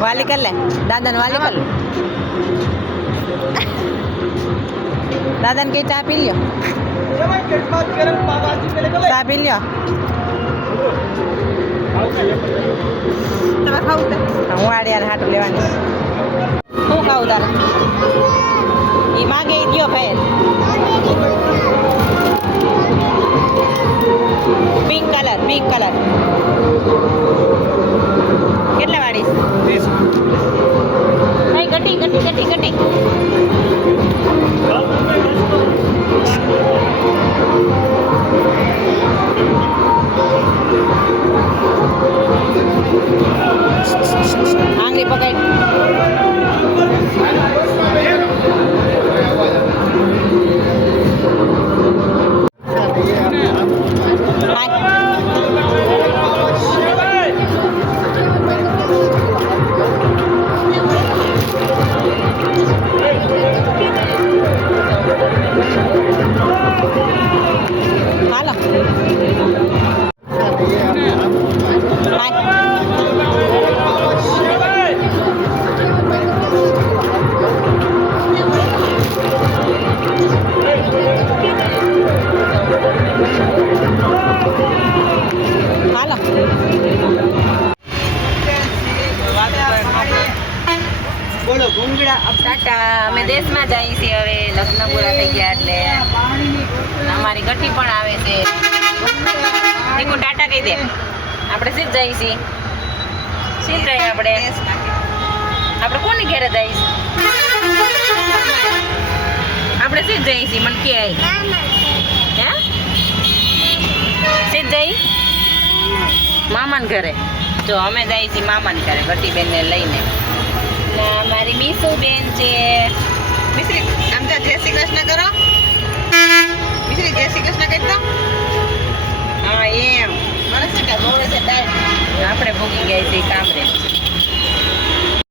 वाली कर ले दादन वाली कर लो दादन के चाय पी लियो चाय पी लियो તમે ખાવું તો હું આડિયાને હાટું લેવાની શું ખાવું તારે એ માગે એ દો ભાઈ પિંક કલર કેટલા વાળીશ કઈ કટી આંગળી પકડ હાલો હાલો બોલો ભૂંગળા ટાટા અમે દેશમાં જઈએ છીએ હવે લગ્ન પૂરા થઈ ગયા એટલે અમારી ગઠ્ઠી પણ આવે છે દીકુ ટાટા કહી દે આપણે સીધ જઈએ છીએ સીધ જઈએ આપણે કોની ઘેરે જઈશ આપણે સીધ જઈએ છીએ મને કે હે સીધ જઈ મામાને ઘરે જો અમે જઈએ છીએ મામાને ઘરે ગઠ્ઠી બેનને લઈને મારી મીસુ બેન છે મિશ્રી આમ તો જય શ્રી કૃષ્ણ કરો મિશ્રી જય શ્રી કૃષ્ણ કહી દો હા એમ મને શું કે બોલે છે આપણે ભૂગી ગઈ છે કામરે